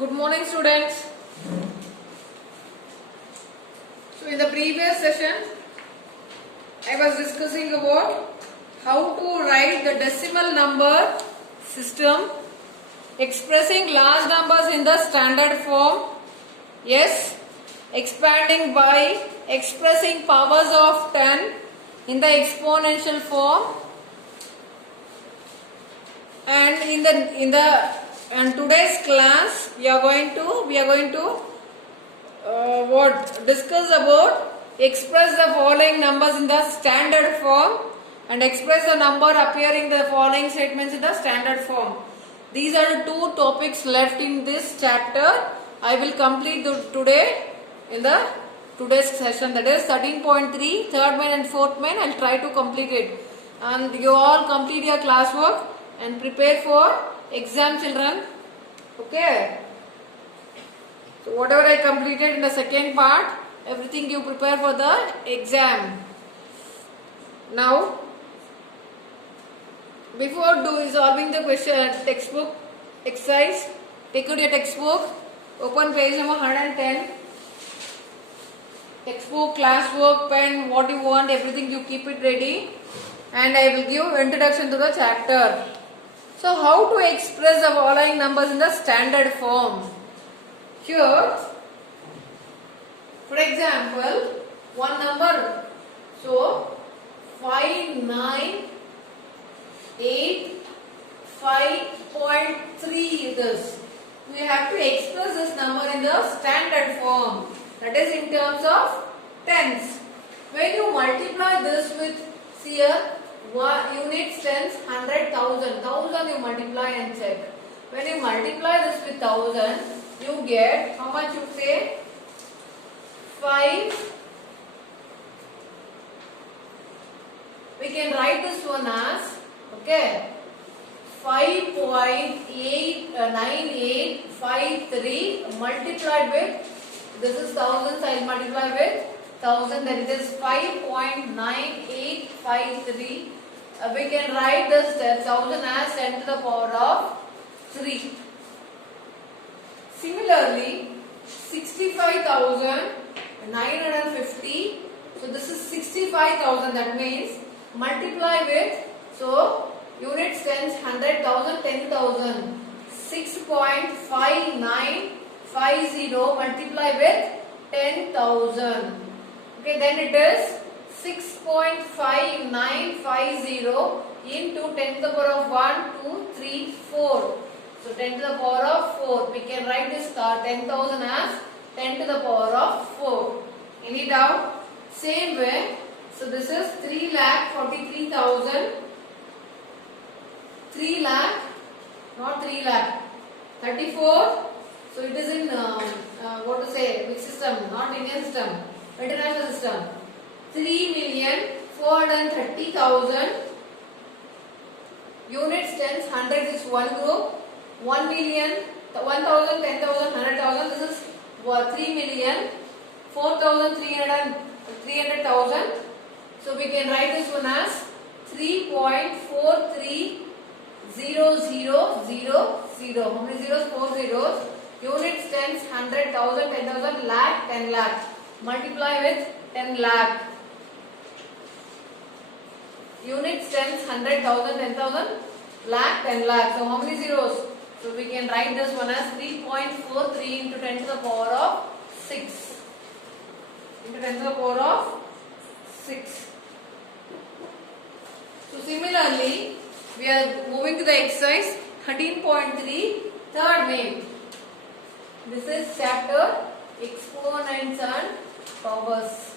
Good morning, students. So in the previous session, I was discussing about how to write the decimal number system expressing large numbers in the standard form. Yes, expanding by expressing powers of 10 in the exponential form, and in today's class we are going to discuss about express the following numbers in the standard form and express the number appearing the following statements in the standard form. These are the two topics left in this chapter. I will complete today in the today's session, that is 13.3 third main and fourth main. I'll try to complete it, and you all complete your classwork and prepare for exam, children. Okay. So whatever I completed in the second part, everything you prepare for the exam. Now, before solving the question textbook exercise, take out your textbook, open page number 110. Textbook, classwork, pen, what you want, everything you keep it ready, and I will give introduction to the chapter. So how to express the following numbers in the standard form? Here, for example, one number, so 598.5.3 it is. We have to express this number in the standard form, that is in terms of tens. When you multiply this with, see here, units, tens, 100,000, 1000 you multiply and check. When you multiply this with 1000, you get, how much you say? 5. We can write this one as, okay, 5.9853 multiplied with, this is thousands, I will multiply with 1000, then it is 5.9853. We can write this 1000 as 10 to the power of 3. Similarly, 65,950. So this is 65,000. That means multiply with, so units, tens, 100,000, 10,000. 6.5950 multiply with 10,000. Okay, then it is 6.5950 into 10 to the power of 1, 2, 3, 4. So 10 to the power of 4. We can write this 10,000 as 10 to the power of 4. Any doubt? Same way. So this is 3,43,000. 3 lakh, not 3 lakh. 34. So it is in what to say? Which system? Not Indian system. International system. 3,430,000. Units, tens, 100 is one group. 1 million, 1,000, 10,000, 100,000. This is 3 million, 4,300,000. So we can write this one as 3.430000. How many zeros? 4 zeros. Units, tens, 100,000, 10,000, lakh, 10 lakh. Multiply with 10 lakh. Units, tens, 100,000, 10,000, lakh, 10 lakh. So how many zeros? So we can write this one as 3.43 into 10 to the power of 6. Into 10 to the power of 6. So similarly, we are moving to the exercise 13.3 third main. This is chapter exponents and powers.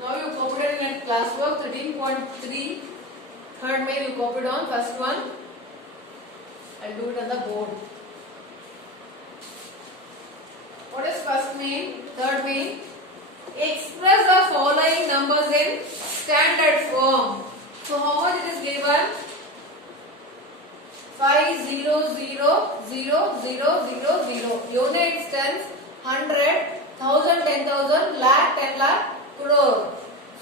Now you copied in your classwork 13.3 third main, you copied on first one. I'll do it on the board. What is first main? Third main. Express the following numbers in standard form. So how much it is given? 5,0,0,0,0,0. Units, tens, 100, 1000, 10,000, lakh, 10 lakh, crore.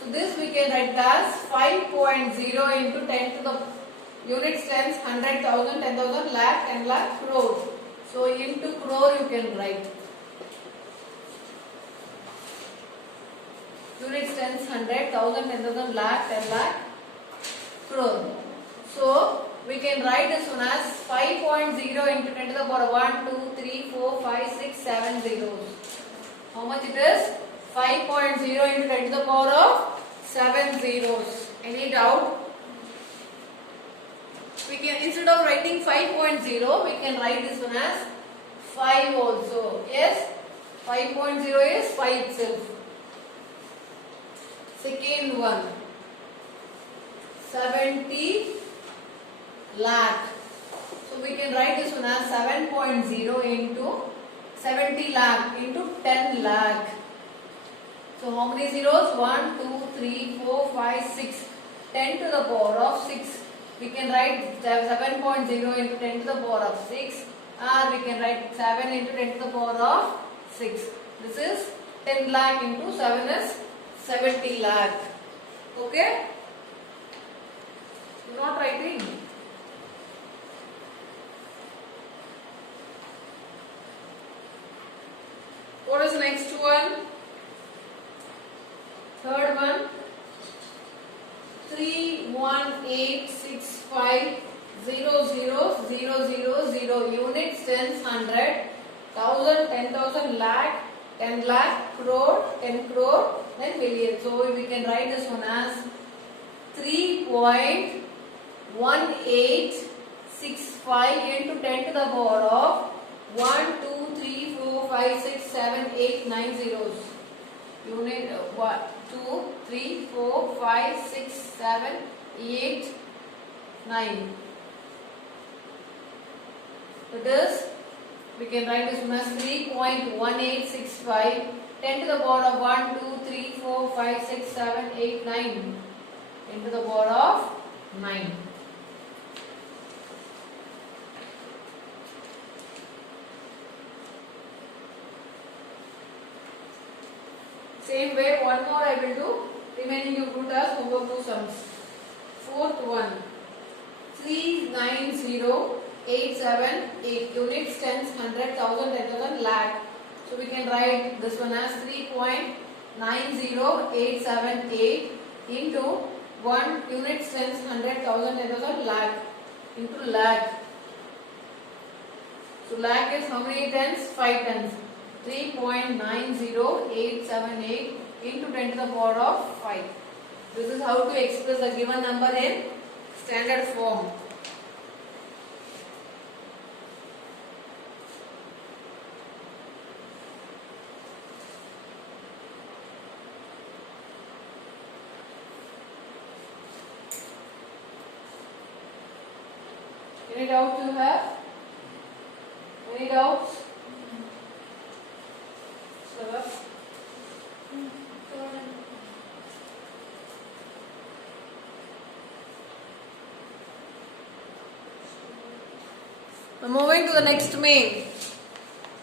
So So this we can write as 5.0 into 10 to the units tens, 100,000, 10,000, lakh, 10 lakh, crore. So into crore you can write. Units tens, 100,000, 10,000, lakh, 10 lakh, crore. So we can write this one as 5.0 into 10 to the power 1, 2, 3, 4, 5, 6, 7 zeros. How much it is? 5.0 into 10 to the power of 7 zeros. Any doubt? We can, instead of writing 5.0, we can write this one as 5 also. Yes? 5.0 is 5 itself. Second one, 70 lakh. So we can write this one as 7.0 into 70 lakh into 10 lakh. So how many zeros? 1, 2, 3, 4, 5, 6. 10 to the power of 6. We can write 7.0 into 10 to the power of 6. Or we can write 7 into 10 to the power of 6. This is 10 lakh into 7 is 70 lakh. Okay? You're not writing. What is the next one? Third one. 318650000 units, tens, 100, 1000, 10,000, lakh, 10 lakh, crore, 10 crore, then million. So we can write this one as 3.1865 into 10 to the power of 1, 2, 3, 4, 5, 6, 7, 8, 9 zeros. Unit 1, 2, 3, 4, 5, 6, 7, 8, 9. So this we can write this one as 3.1865 10 to the power of 1, 2, 3, 4, 5, 6, 7, 8, 9 10 to the power of 9. Same way, one more I will do. Remaining you put as homework 2 sums. Fourth one, 390,878 units, tens, 100, 1,000, 10,000, lakh. So we can write this one as 3.90878 into 1 units, tens, 100, 1,000, 10,000, lakh into lakh. So lakh is how many tens? 5 tens. 3.90878 into 10 to the power of 5. This is how to express the given number in standard form. Any doubts you have? Any doubts? Moving to the next main.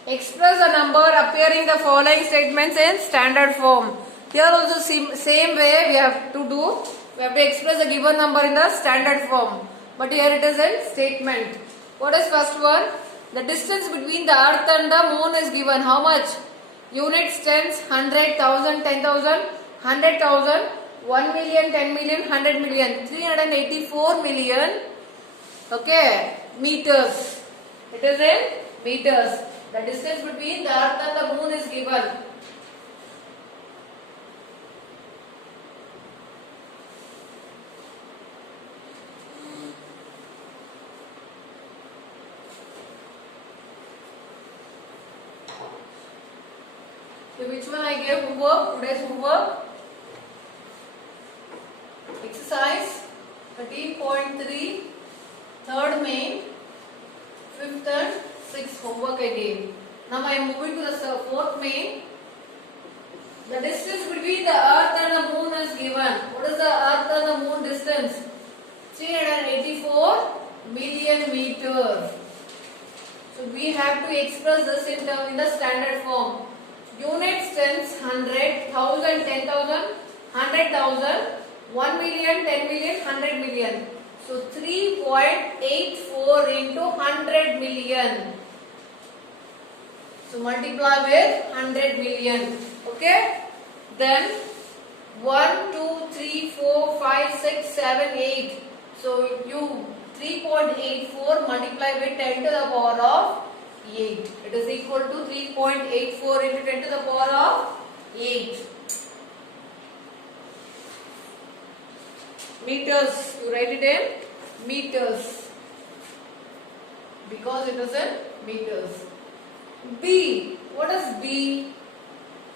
Express the number appearing the following statements in standard form. Here also same way we have to do. We have to express the given number in the standard form. But here it is in statement. What is first one? The distance between the earth and the moon is given. How much? Units, tens, 100, 1,000, 10,000, 100,000, 1 million, 10 million, 100 million, 384 million. Okay, meters. It is in meters. The distance between the earth and the moon is given. So which one I gave homework? Today's homework. Exercise 13.3, third main, fifth and sixth homework I gave. Now I am moving to the fourth main. The distance between the earth and the moon is given. What is the earth and the moon distance? 384 million meters. So we have to express this in the standard form. Units, tens, 100, 1,000, 10,000, 100,000, 1 million, 10 million, 100 million. So 3.84 into 100 million. So multiply with 100 million. Okay. Then 1, 2, 3, 4, 5, 6, 7, 8. So you 3.84 multiply with 10 to the power of 8. It is equal to 3.84 into 10 to the power of 8. Meters. You write it in meters. Because it is in meters. B. What is B?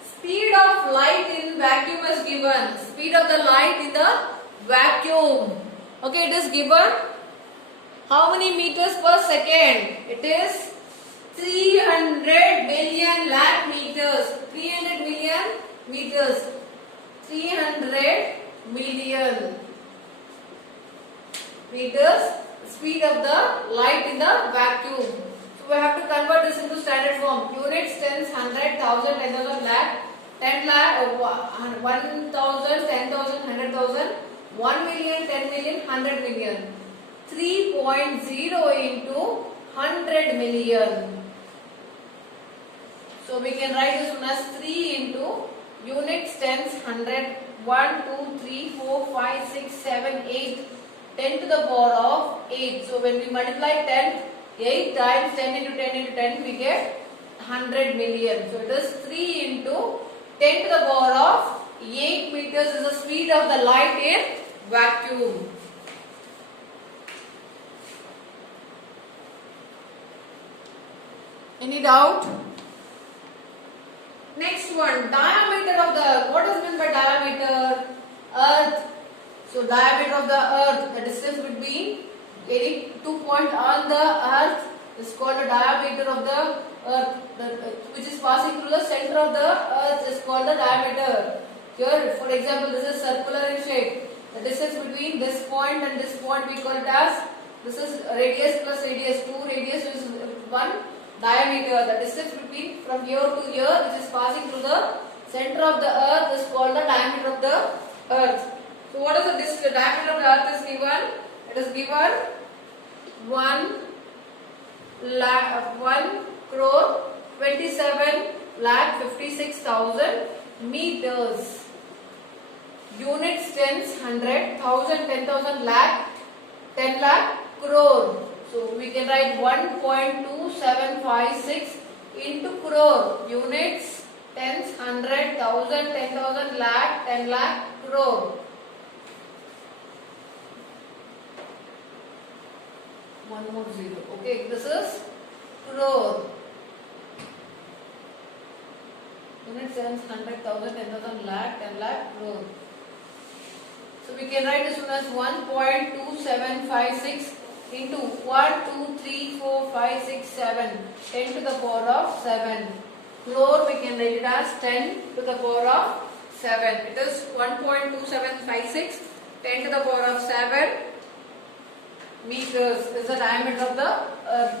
Speed of light in vacuum is given. Speed of the light in the vacuum. Okay, it is given. How many meters per second? It is 300 billion lakh meters. 300 million meters. 300 million meters. Speed of the light in the vacuum. So we have to convert this into standard form. Units, tens, 100, 1000, 10,000, lakh, 10 lakh, 1000, 10,000, 100,000, 1 million, 10 million, 100 million. 3.0 into 100 million. So we can write this one as 3 into units, tens, 100, 1, 2, 3, 4, 5, 6, 7, 8, 10 to the power of 8. So when we multiply 10, 8 times 10 into 10 into 10, we get 100 million. So it is 3 into 10 to the power of 8 meters is the speed of the light in vacuum. Any doubt? Next one, diameter of the earth. What is meant by diameter? Earth. So diameter of the earth, the distance between any 2 points on the earth is called the diameter of the earth, which is passing through the center of the earth is called the diameter. Here, for example, this is circular in shape. The distance between this point and this point we call it as, this is radius plus radius, 2 radius is 1 diameter. The distance between from here to here, which is passing through the center of the earth, is called the diameter of the earth. So what is the diameter of the earth is given? It is given 1 crore 27 lakh 56,000 meters. Units, tens, 100, 1000, 10,000, lakh, 10 lakh, crore. So we can write 1.2756 into crore. Units, tens, 100, 1000, 10,000, lakh, 10 lakh, crore. One more zero. Okay, this is crore. Unit, tens, 100, 1000, 10,000, lakh, 10 lakh, crore. So we can write this one as 1.2756 into 1, 2, 3, 4, 5, 6, 7, 10 to the power of 7. Crore we can write it as 10 to the power of 7. It is 1.2756, 10 to the power of 7 meters is the diameter of the earth.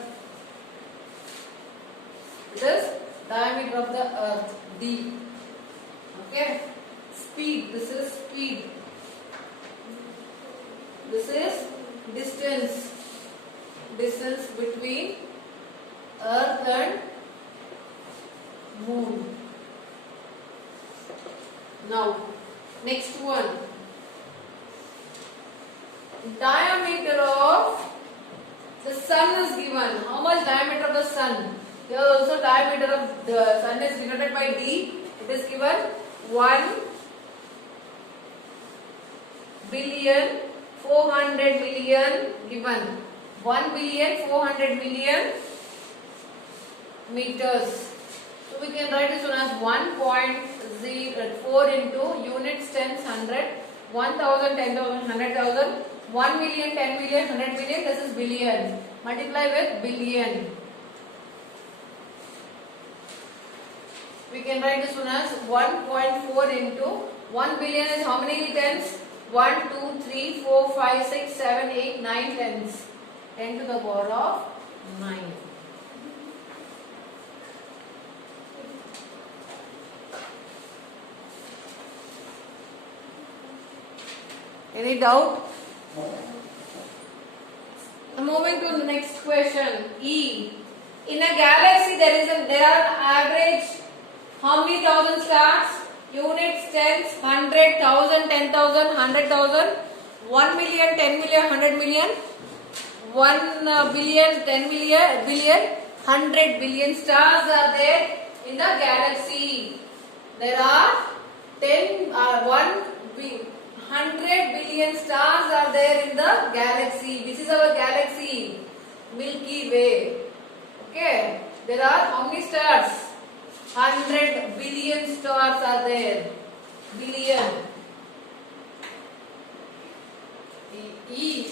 It is diameter of the earth, D. Okay. Speed, this is speed. This is distance. Distance between earth and moon. Now, next one. Diameter of the sun is given. How much diameter of the sun? Here also diameter of the sun is denoted by D. It is given 1,400,000,000 given. 1,400,000,000 meters. So we can write this one as 1.04 into units, tens, 100, 1000, 10,000, 100,000, 1 million, 10 million, 100 million. This is billion. Multiply with billion. We can write this one as 1.4 into 1 billion is how many tens? 1, 2, 3, 4, 5, 6, 7, 8, 9 tens. 10 to the power of 9. Any doubt? Moving to the next question. E. In a galaxy there are an average how many thousand stars? Units, tens, 100, 1000, 10,000, 100,000, 1 million, 10 million, 100 million, 1 billion, 10 million, billion, 100 billion stars are there in the galaxy. There are 100 billion stars are there in the galaxy. Which is our galaxy? Milky Way. Okay. There are how many stars? 100 billion stars are there. Billion. E.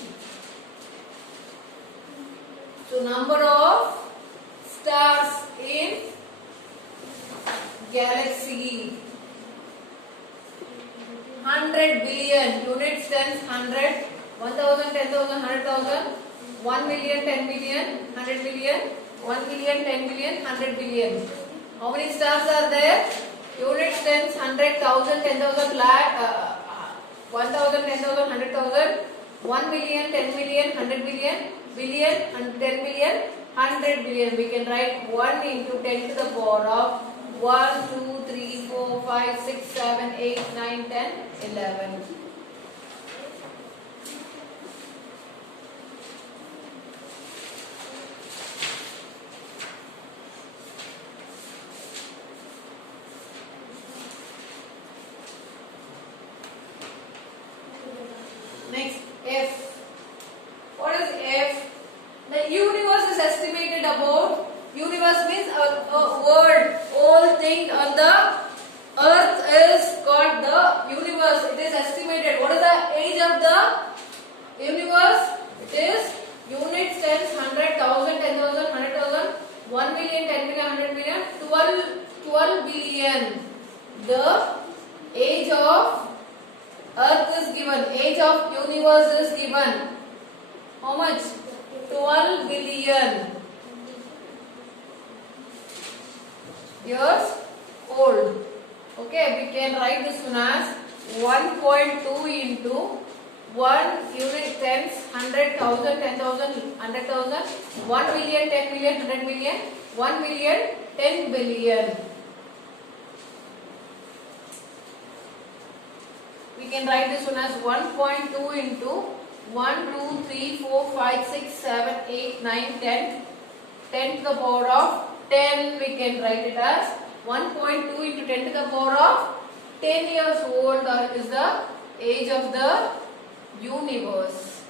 So number of stars in galaxy. 100 billion. Units, tens, 100, 1000, 10,000, 100,000, 1 million, 10 million, 100 million, 1 million, 10 million, 100 billion. How many stars are there? Units, tens, 100, 1000, 10,000, lakh, 1000, 10,000, 100,000, 1 million, 10 million, 100 million, billion, and 10 billion, 100 billion. We can write 1 into 10 to the power of 1, 2, 3, 4, 5, 6, 7, 8, 9, 10, 11. Next, F. What is F? The universe is estimated about. Universe means a world, whole thing on the earth is called the universe. It is estimated. What is the age of the universe? It is units, tens, 100, 1000, 10,000, 100,000, 1 million, 10 million, 100 million, 12 billion. The age of earth is given. Age of universe is given. How much? 12 billion years old. Okay, we can write this one as 1.2 into 1 unit, tens, 100, 1000, 10,000, 100,000, 1 million, 10 million, 100 million, 1 million, 10 billion. We can write this one as 1.2 into 1, 2, 3, 4, 5, 6, 7, 8, 9, 10. 10 to the power of 10, we can write it as 1.2 into 10 to the power of 10 years old is the age of the universe.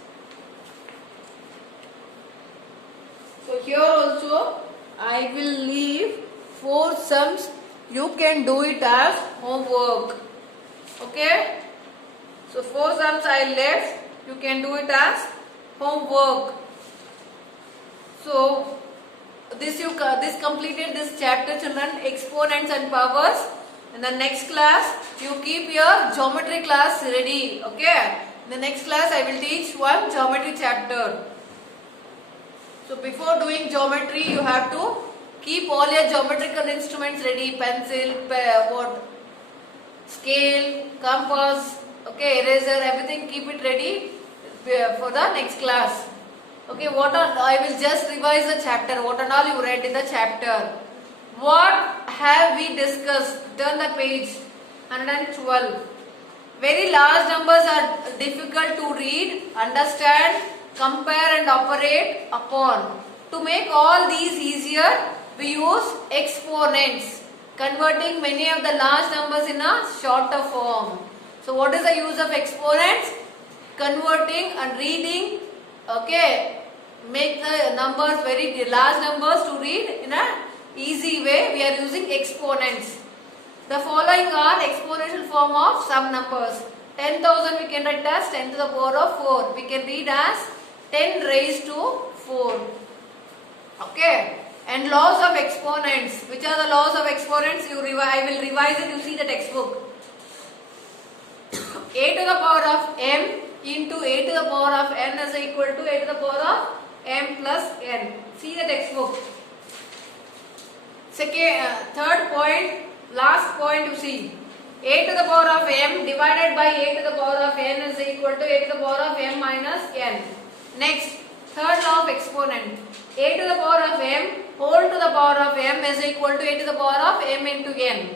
So here also I will leave 4 sums. You can do it as homework. Okay. So 4 sums I left. You can do it as homework. So this completed this chapter, children, exponents and powers. In the next class, you keep your geometry class ready. Okay. In the next class, I will teach one geometry chapter. So before doing geometry, you have to keep all your geometrical instruments ready: pencil, scale, compass, okay, eraser, everything. Keep it ready for the next class. Okay, I will just revise the chapter. What and all you read in the chapter. What have we discussed? Turn the page. 112. Very large numbers are difficult to read, understand, compare and operate upon. To make all these easier, we use exponents, converting many of the large numbers in a shorter form. So what is the use of exponents? Converting and reading, okay, make the numbers very large numbers to read in a easy way. We are using exponents. The following are exponential form of some numbers. 10,000 we can write as 10 to the power of 4. We can read as 10 raised to 4. Okay. And laws of exponents. Which are the laws of exponents? I will revise it. You see the textbook. A to the power of m into a to the power of n is equal to a to the power of m plus n. See the textbook. Third point, last point you see. A to the power of m divided by a to the power of n is equal equal to a to the power of m minus n. Next, third law of exponent. A to the power of m whole to the power of m is equal to a to the power of m into n.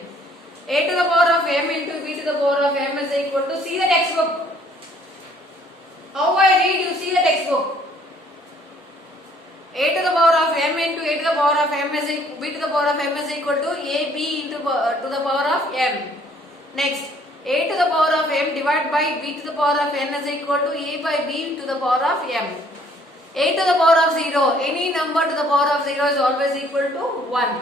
A to the power of m into b to the power of m is equal to, see the textbook. How I read, you see the textbook. A to the power of m into a to the power of m is b to the power of m is equal to ab into to the power of m. Next, a to the power of m divided by b to the power of n is equal to a by b to the power of m. A to the power of 0, any number to the power of 0 is always equal to 1.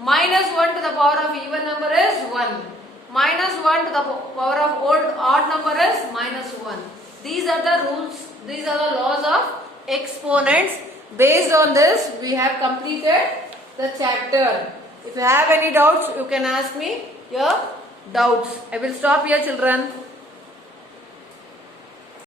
Minus 1 to the power of even number is 1. Minus 1 to the power of odd number is minus 1. These are the rules, these are the laws of exponents. Based on this, we have completed the chapter. If you have any doubts, you can ask me your doubts. I will stop here, children.